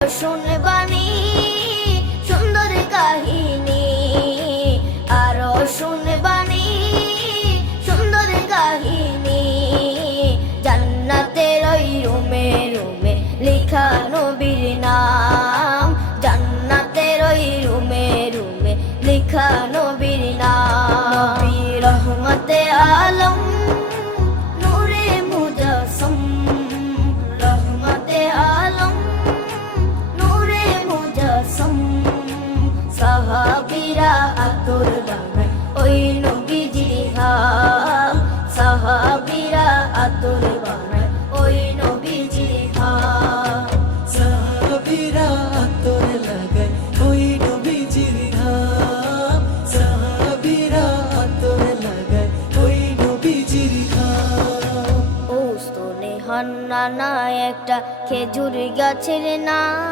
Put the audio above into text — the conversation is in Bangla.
শুনবানি সুন্দর কাহিনী, আরো শুনবানি সুন্দর কাহিনী। জান্নাতের ওই রুমে রুমে লেখা নবীর নাম, জান্নাতের ওই রুমে রুমে লেখা নবীর নাম। নবী রহমতে আলম নূরে মুজাসসম, রহমতে আলম নূরে মুজাসসম। সাহাবীরা আতর বানায় ওই নবীজির ঘাম, সাহাবীরা আতর বানায় ওই নবীজির ঘাম। সাহাবীরা আতর লাগায় ওই নবীজির ঘাম, সাহাবীরা আতর লাগায় ওই নবীজির ঘাম। ও স্তনে হান্নানা একটা খেজুর গাছের নাম।